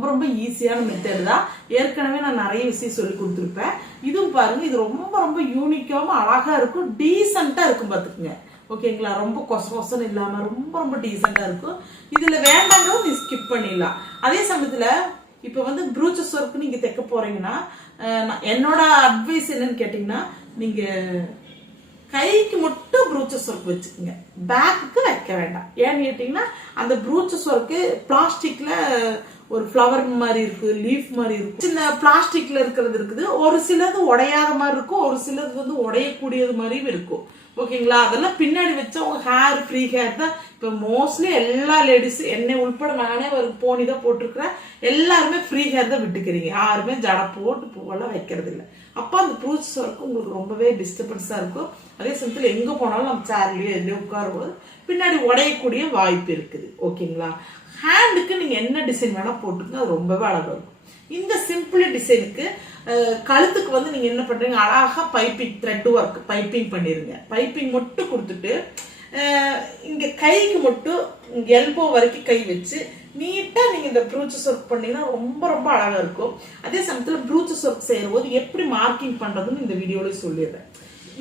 ரொம்ப ரொம்ப ஈஸியான மெத்தட் தான். ஏற்கனவே நான் நிறைய விஷயம் சொல்லி கொடுத்துருப்பேன். இதுவும் பாருங்க, இது ரொம்ப ரொம்ப யூனிக்காவும் அழகா இருக்கும், டீசெண்டா இருக்கும் பார்த்துக்குங்க. ஓகேங்களா, ரொம்ப கொசன்னு இல்லாம ரொம்ப ரொம்ப டீசெண்டா இருக்கும். இதுல வேண்டாங்கிறது நீ ஸ்கிப் பண்ணிடலாம். அதே சமயத்துல இப்ப வந்து ப்ரூச்சஸ் ஒர்க் நீங்க தைக்க போறீங்கன்னா என்னோட அட்வைஸ் என்னன்னு கேட்டீங்கன்னா, நீங்க கைக்கு மட்டும் ப்ரூச்சஸ் ஒர்க் வச்சுக்கோங்க, பேக்குக்கு வைக்க வேண்டாம். ஏன்னு கேட்டீங்கன்னா அந்த ப்ரூச்சஸ் ஒர்க்கு பிளாஸ்டிக்ல ஒரு ஃப்ளவர் மாதிரி இருக்கு, லீஃப் மாதிரி இருக்கும், சின்ன பிளாஸ்டிக்ல இருக்கிறது இருக்குது. ஒரு சிலது உடையாத மாதிரி இருக்கும், ஒரு சிலது வந்து உடையக்கூடியது மாதிரியும் இருக்கும். ஓகேங்களா, அதெல்லாம் பின்னாடி வச்சா உங்க ஹேர் ஃப்ரீ ஹேர் தான். இப்போ மோஸ்ட்லி எல்லா லேடிஸ் என்னை உள்பட நானே ஒரு போனி தான் போட்டிருக்கிறேன், எல்லாருமே ஃப்ரீ ஹேர் தான் விட்டுக்கிறீங்க, யாருமே ஜடை போட்டு பூவெல்லாம் வைக்கிறது இல்லை. அப்போ அந்த ப்ரூச்சஸ் ஒர்க்கு உங்களுக்கு ரொம்பவே டிஸ்டர்பன்ஸா இருக்கும். அதே சமயத்தில் எங்க போனாலும் நம்ம சேர்லயோ எதுலயோ உட்காரும்போது பின்னாடி உடையக்கூடிய வாய்ப்பு இருக்குது. ஓகேங்களா, ஹேண்டுக்கு நீங்க என்ன டிசைன் வேணா போட்டுக்கோங்க, அது ரொம்பவே அழகா இருக்கும். இந்த சிம்பிள் டிசைனுக்கு கழுத்துக்கு வந்து நீங்க என்ன பண்றீங்க, அழகா பைப்பிங் த்ரெட் ஒர்க் பைப்பிங் பண்ணிருங்க. பைப்பிங் மட்டும் கொடுத்துட்டு இங்க கைக்கு மட்டும் எல்போ வரைக்கும் கை வச்சு நீட்டா நீங்க இந்த ப்ரூச்சஸ் ஒர்க் பண்ணீங்கன்னா ரொம்ப ரொம்ப அழகா இருக்கும். அதே சமயத்துல ப்ரூச்சஸ் ஒர்க் செய்யும் போது எப்படி மார்க்கிங் பண்றதுன்னு இந்த வீடியோல சொல்லிடுறேன்.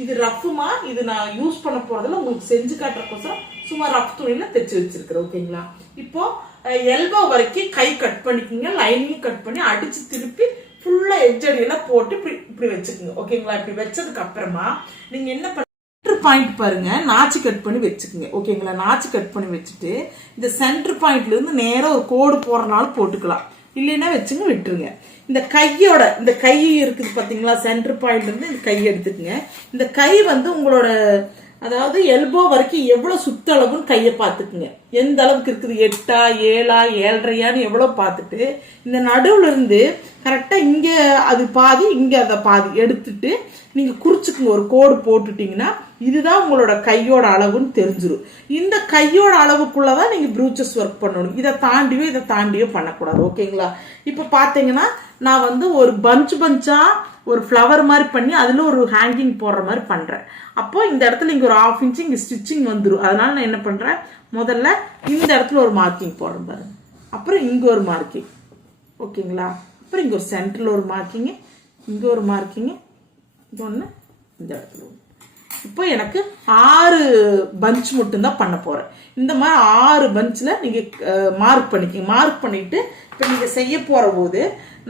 இது ரஃப்மா, இது நான் யூஸ் பண்ண போறதுல உங்களுக்கு செஞ்சு காட்டுறதுக்கோசரம் சும்மா ரஃப் துணியில தைச்சு வச்சிருக்கிறேன். ஓகேங்களா, இப்போ எல்போ வரைக்கும் கை கட் பண்ணிக்கோங்க, லைனிங் கட் பண்ணி அடிச்சு திருப்பி ஃபுல்லா எட்ஜடியெல்லாம் போட்டு இப்படி வச்சுக்கோங்க. ஓகேங்களா, இப்படி வச்சதுக்கு அப்புறமா நீங்க என்ன பாயிண்ட் பாருங்க, நாச்சு கட் பண்ணி வச்சுக்கோங்க. ஓகேங்களா, நாச்சு கட் பண்ணி வச்சுட்டு இந்த சென்டர் பாயிண்ட்ல இருந்து நேரம் ஒரு கோடு போறனாலும் போட்டுக்கலாம், இல்லைன்னா வச்சுங்க விட்டுருங்க. இந்த கையோட இந்த கை இருக்குது பாத்தீங்களா, சென்டர் பாயிண்ட்ல இருந்து இந்த கை எடுத்துக்கங்க. இந்த கை வந்து உங்களோட அதாவது எல்போ வரைக்கும் எவ்வளவு சுத்தளவுன்னு கையை பார்த்துக்குங்க, எந்த அளவுக்கு இருக்குது, 8 7 7.5 எவ்வளவு பார்த்துட்டு இந்த நடுவுல இருந்து கரெக்டா இங்க அது பாதி இங்க அதை பாதி எடுத்துட்டு நீங்க குறிச்சுக்குங்க, ஒரு கோடு போட்டுட்டீங்கன்னா இதுதான் உங்களோட கையோட அளவுன்னு தெரிஞ்சிடும். இந்த கையோட அளவுக்குள்ளதான் நீங்க ப்ரூச்சஸ் ஒர்க் பண்ணணும், இதை தாண்டியோ பண்ணக்கூடாது. ஓகேங்களா, இப்ப பாத்தீங்கன்னா நான் வந்து ஒரு பஞ்சா ஒரு ஃப்ளவர் மாதிரி பண்ணி அதுல ஒரு ஹேங்கிங் போடுற மாதிரி பண்றேன். அப்போ இந்த இடத்துல இங்க ஒரு 1/2 இன்ச் இங்க ஸ்டிச்சிங் வந்துடும். அதனால நான் என்ன பண்றேன், முதல்ல இந்த இடத்துல ஒரு மார்க்கிங் போடுறேன் பாருங்க, அப்புறம் இங்க ஒரு மார்க்கிங். ஓகேங்களா, அப்புறம் இங்க ஒரு சென்டர்ல ஒரு மார்க்கிங், இங்க ஒரு மார்க்கிங், இது ஒண்ணு, இந்த இடத்துல. இப்போ எனக்கு 6 பஞ்ச் மட்டும் தான் பண்ண போறேன். இந்த மாதிரி 6 பஞ்ச்ல நீங்க மார்க் பண்ணிக்கங்க. மார்க் பண்ணிட்டு இப்ப நீங்க செய்ய போற போது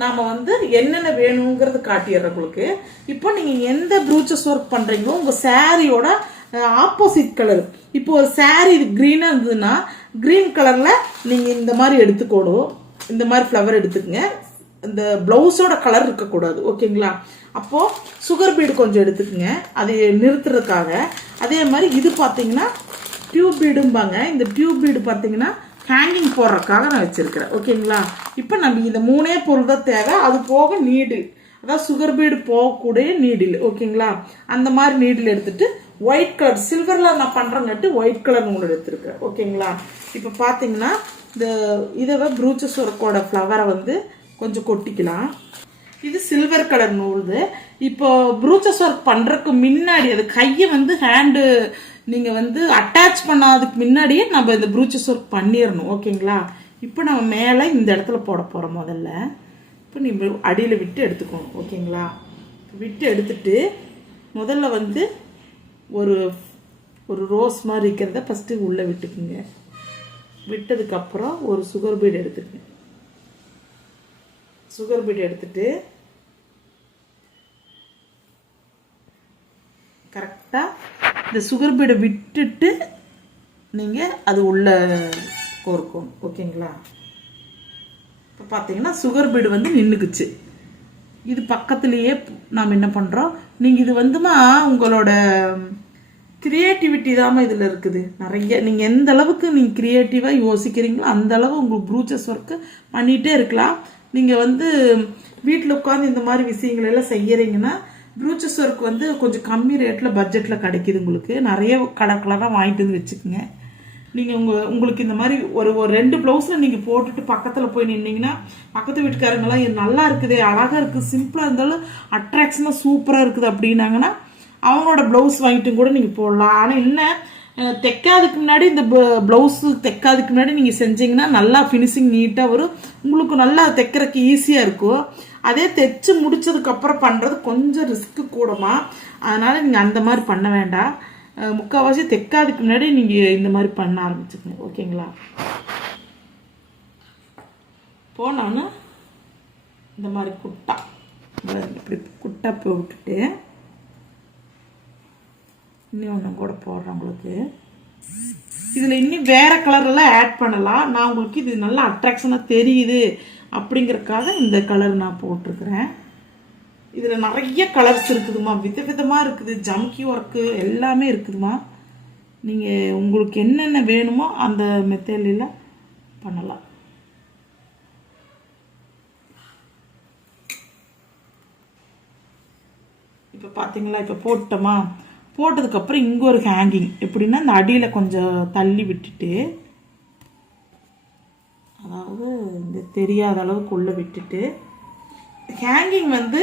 நாம வந்து என்னென்ன வேணுங்கிறது காட்டிடுற உங்களுக்கு. இப்போ நீங்க எந்த ப்ரூச்சஸ் ஒர்க் பண்றீங்களோ உங்க சாரியோட ஆப்போசிட் கலர், இப்போ ஒரு சாரி கிரீனா இருந்ததுன்னா கிரீன் கலர்ல நீங்க இந்த மாதிரி எடுத்துக்கணும், இந்த மாதிரி ஃப்ளவர் எடுத்துக்கங்க. இந்த பிளவுஸோட கலர் இருக்கக்கூடாது. ஓகேங்களா, அப்போ சுகர் பீடு கொஞ்சம் எடுத்துக்கங்க, அதை நிறுத்துறதுக்காக. அதே மாதிரி இது பார்த்தீங்கன்னா டியூப் பீடும்பாங்க, இந்த டியூப் பீடு பார்த்தீங்கன்னா ஹேங்கிங் போடுறதுக்காக நான் வச்சிருக்கிறேன். ஓகேங்களா, இப்போ நம்ம இந்த 3 பொருள் தான் தேவை. அது போக நீடில், அதாவது சுகர் பீடு போகக்கூடிய நீடில். ஓகேங்களா, அந்த மாதிரி நீடில் எடுத்துட்டு ஒயிட் கலர் சில்வர்ல நான் பண்றேங்கட்டு ஒயிட் கலர் நூல் எடுத்துருக்கிறேன். ஓகேங்களா, இப்போ பார்த்தீங்கன்னா இந்த இதை ப்ரூச்சஸ் ஒர்க்கோட ஃப்ளவரை வந்து கொஞ்சம் கொட்டிக்கலாம். இது சில்வர் கலர் நூல். இப்போ ப்ரூச்சஸ் ஒர்க் பண்றதுக்கு முன்னாடி அது கையை வந்து ஹேண்டு நீங்க வந்து அட்டாச் பண்ணாததுக்கு முன்னாடியே நம்ம இந்த ப்ரூச்சஸ் ஒர்க் பண்ணிடணும். ஓகேங்களா, இப்போ நம்ம மேலே இந்த இடத்துல போட போறோம். முதல்ல இப்போ நீ அடியில விட்டு எடுத்துக்கணும். ஓகேங்களா, விட்டு எடுத்துட்டு முதல்ல வந்து ஒரு ரோஸ் மாதிரி இருக்கிறத ஃபர்ஸ்ட் உள்ள விட்டுக்குங்க. விட்டதுக்கு அப்புறம் ஒரு சுகர் பீட் எடுத்துக்கங்க. சுகர் பீட் எடுத்துட்டு கரெக்டா இந்த சுகர் பீடை விட்டுட்டு நீங்க அது உள்ள கோர்க்கணும். ஓகேங்களா, இப்போ பார்த்தீங்கன்னா சுகர் பீடு வந்து நின்றுக்குச்சு. இது பக்கத்துலேயே நாம் என்ன பண்ணுறோம், நீங்கள் இது வந்துமா உங்களோட கிரியேட்டிவிட்டி தாம இதில் இருக்குது நிறைய. நீங்கள் எந்த அளவுக்கு நீங்கள் கிரியேட்டிவாக யோசிக்கிறீங்களோ அந்த அளவு உங்களுக்கு ப்ரூச்சஸ் ஒர்க்கு பண்ணிகிட்டே இருக்கலாம். நீங்கள் வந்து வீட்டில் உட்காந்து இந்த மாதிரி விஷயங்கள் எல்லாம் செய்யறீங்கன்னா ப்ரூச்சஸ் ஒர்க் வந்து கொஞ்சம் கம்மி ரேட்டில் பட்ஜெட்டில் கிடைக்கிது. உங்களுக்கு நிறைய கலர்லாம் வாங்கிட்டு வந்து வச்சுக்கோங்க. நீங்கள் உங்களுக்கு இந்த மாதிரி ஒரு 2 ப்ளவுஸில் நீங்கள் போட்டுட்டு பக்கத்தில் போய் நின்னீங்கன்னா பக்கத்து வீட்டுக்காரங்களாம் இது நல்லா இருக்குது, அழகாக இருக்குது, சிம்பிளாக இருந்தாலும் அட்ராக்ஷனாக சூப்பராக இருக்குது அப்படின்னாங்கன்னா அவங்களோட ப்ளவுஸ் வாங்கிட்டு கூட நீங்கள் போடலாம். ஆனால் என்ன தைக்காதுக்கு முன்னாடி இந்த ப்ளவுஸு தைக்காதுக்கு முன்னாடி நீங்கள் செஞ்சீங்கன்னா நல்லா ஃபினிஷிங் நீட்டாக வரும், உங்களுக்கு நல்லா தைக்கிறதுக்கு ஈஸியாக இருக்கும். அதே தைச்சு முடிச்சதுக்கப்புறம் பண்ணுறது கொஞ்சம் ரிஸ்க்கு கூடமா, அதனால் நீங்கள் அந்த மாதிரி பண்ண வேண்டாம். முக்கால்வாசி தைக்காதுக்கு முன்னாடி நீங்கள் இந்த மாதிரி பண்ண ஆரம்பிச்சுக்கங்க. ஓகேங்களா? இப்போ நான் இந்த மாதிரி குட்டா இப்படி குட்டா போட்டுட்டு இன்னும் ஒன்று கூட போடுறேன் உங்களுக்கு. இதில் இன்னும் வேறு கலரெல்லாம் ஆட் பண்ணலாம். நான் உங்களுக்கு இது நல்லா அட்ராக்ஷனாக தெரியுது அப்படிங்கிறதுக்காக இந்த கலர் நான் போட்டிருக்கிறேன். இதில் நிறைய கலர்ஸ் இருக்குதுமா, விதவிதமாக இருக்குது, ஜம்கி ஒர்க்கு எல்லாமே இருக்குதுமா. நீங்கள் உங்களுக்கு என்னென்ன வேணுமோ அந்த மெத்தடில் பண்ணலாம். இப்போ பார்த்தீங்களா, இப்போ போட்டோமா, போட்டதுக்கப்புறம் இங்கே ஒரு ஹேங்கிங் எப்படின்னா இந்த அடியில் கொஞ்சம் தள்ளி விட்டுட்டு, அதாவது இந்த தெரியாத அளவுக்கு உள்ள விட்டுட்டு, ஹேங்கிங் வந்து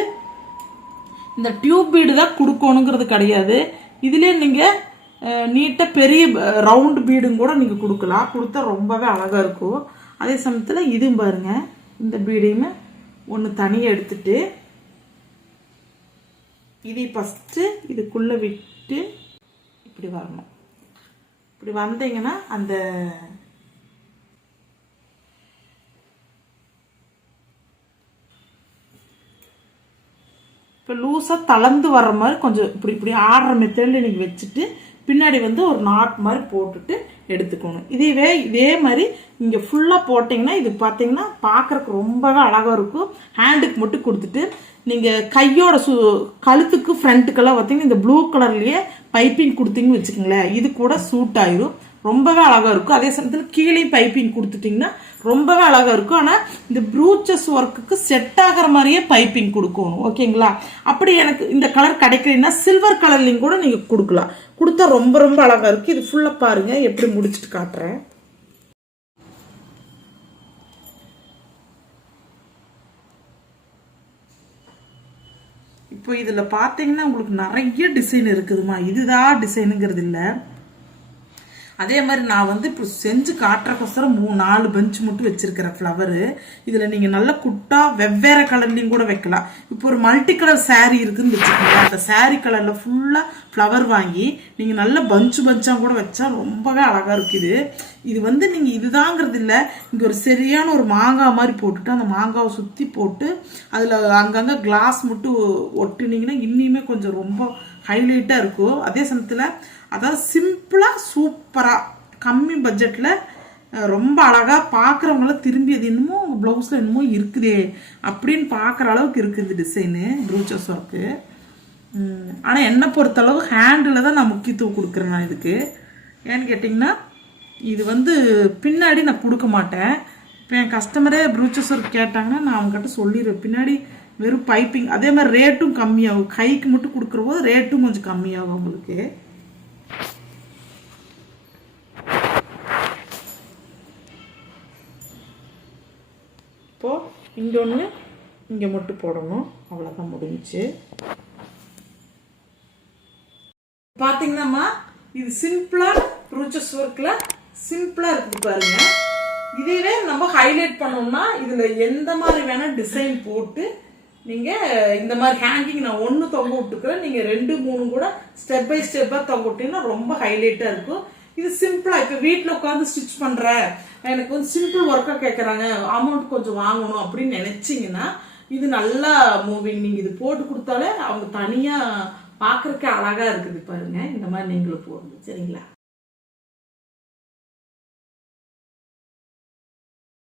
இந்த டியூப் பீடு தான் கொடுக்கணுங்கிறது கிடையாது. இதிலே நீங்கள் நீட்டாக பெரிய ரவுண்டு பீடும் கூட நீங்கள் கொடுக்கலாம், கொடுத்தா ரொம்பவே அழகாக இருக்கும். அதே சமயத்தில் இதுவும் பாருங்கள், இந்த பீடையுமே ஒன்று தனியாக எடுத்துட்டு இதை ஃபஸ்ட்டு இதுக்குள்ளே விட்டு இப்படி வரணும். இப்படி வந்தீங்கன்னா அந்த இப்போ லூஸாக தளர்ந்து வர்ற மாதிரி கொஞ்சம் இப்படி இப்படி ஆடுற மெத்தடில் நீங்கள் வச்சுட்டு பின்னாடி வந்து ஒரு நாட் மாதிரி போட்டுட்டு எடுத்துக்கணும். இதே மாதிரி இங்கே ஃபுல்லாக போட்டிங்கன்னா இது பார்த்தீங்கன்னா பார்க்குறக்கு ரொம்பவே அழகாக இருக்கும். ஹேண்டுக்கு மட்டும் கொடுத்துட்டு நீங்கள் கையோட கழுத்துக்கு ஃப்ரண்ட்டுக்கெல்லாம் பார்த்தீங்கன்னா இந்த ப்ளூ கலர்லேயே பைப்பிங் கொடுத்தீங்கன்னு வச்சுக்கோங்களேன், இது கூட சூட் ஆயிரும், ரொம்பவே அழகாக இருக்கும். அதே சமயத்தில் கீழே பைப்பிங் கொடுத்துட்டிங்கன்னா ரொம்பவே அழகாக இருக்கும். ஆனால் இந்த ப்ரூச்சஸ் ஒர்க்குக்கு செட் ஆகிற மாதிரியே பைப்பிங் கொடுக்கணும். ஓகேங்களா? அப்படி எனக்கு இந்த கலர் கிடைக்கலன்னா சில்வர் கலர்லையும் கூட நீங்கள் கொடுக்கலாம், கொடுத்தா ரொம்ப ரொம்ப அழகாக இருக்கும். இது ஃபுல்லாக பாருங்கள், எப்படி முடிச்சுட்டு காட்டுறேன். இப்போ இதில் பார்த்தீங்கன்னா உங்களுக்கு நிறைய டிசைன் இருக்குதுமா, இதுதான் டிசைனுங்கிறது இல்லை. அதே மாதிரி நான் வந்து இப்போ செஞ்சு காட்டுறக்கோசரம் 3-4 பெஞ்ச் மட்டும் வச்சிருக்கிறேன் ஃப்ளவரு. இதில் நீங்கள் நல்ல குட்டா வெவ்வேறு கலர்லையும் கூட வைக்கலாம். இப்போ ஒரு மல்டி கலர் சாரீ இருக்குதுன்னு வச்சுக்கோங்க, அந்த சாரீ கலரில் ஃபுல்லாக ஃப்ளவர் வாங்கி நீங்கள் நல்ல பஞ்சாக கூட வச்சா ரொம்பவே அழகாக இருக்குது. இது வந்து நீங்கள் இதுதாங்கிறது இல்லை, இங்கே ஒரு சரியான ஒரு மாங்காய் மாதிரி போட்டுட்டு அந்த மாங்காவை சுற்றி போட்டு அதில் அங்கங்கே கிளாஸ் மட்டும் ஒட்டுனீங்கன்னா இன்னுமே கொஞ்சம் ரொம்ப ஹைலைட்டாக இருக்கும். அதே சமயத்தில் அதாவது சிம்பிளாக சூப்பராக கம்மி பட்ஜெட்டில் ரொம்ப அழகாக பார்க்குறவங்களாம் திரும்பி அது என்னமோ ப்ளவுஸில் என்னமோ இருக்குதே அப்படின்னு பார்க்குற அளவுக்கு இருக்குது இந்த டிசைனு ப்ரூச்சஸ் ஒர்க்கு. ஆனால் என்னை பொறுத்தளவு ஹேண்டில் தான் நான் முக்கியத்துவம் கொடுக்குறேன். நான் இதுக்கு ஏன்னு கேட்டிங்கன்னா இது வந்து பின்னாடி நான் கொடுக்க மாட்டேன். இப்போ என் கஸ்டமரே ப்ரூச்சஸ் ஒர்க் கேட்டாங்கன்னா நான் அவங்ககிட்ட சொல்லிடுவேன், பின்னாடி வெறும் பைப்பிங். அதே மாதிரி ரேட்டும் கம்மியாகும், கைக்கு மட்டும் கொடுக்குற போது ரேட்டும் கொஞ்சம் கம்மியாகும் உங்களுக்கு. இப்போது இங்கே ஒன்று இங்கே மட்டும் போடணும், அவ்வளோதான் முடிஞ்சிச்சு. பார்த்தீங்கன்னாம்மா இது சிம்பிளான ப்ரூச்சஸ் ஒர்க்கில் சிம்பிளாக இருக்குது பாருங்க. இதையே நம்ம ஹைலைட் பண்ணோம்னா இதில் எந்த மாதிரி வேணால் டிசைன் போட்டு நீங்கள் இந்த மாதிரி ஹேங்கிங் நான் 1 தொங்க விட்டுக்கிறேன், நீங்கள் 2-3 கூட ஸ்டெப் பை ஸ்டெப்பாக தொங்க விட்டீங்கன்னா ரொம்ப ஹைலைட்டாக இருக்கும். இது சிம்பிளாக இப்போ வீட்டில் உட்காந்து ஸ்டிச் பண்ணுறேன், எனக்கு வந்து சிம்பிள் ஒர்க்காக கேட்குறாங்க, அமௌண்ட் கொஞ்சம் வாங்கணும் அப்படின்னு நினச்சிங்கன்னா இது நல்லா மூவிங். நீங்கள் இது போட்டு கொடுத்தாலே அவங்க தனியாக பார்க்குறக்கே அழகாக இருக்குது பாருங்கள். இந்த மாதிரி நீங்களும் போடுங்க, சரிங்களா?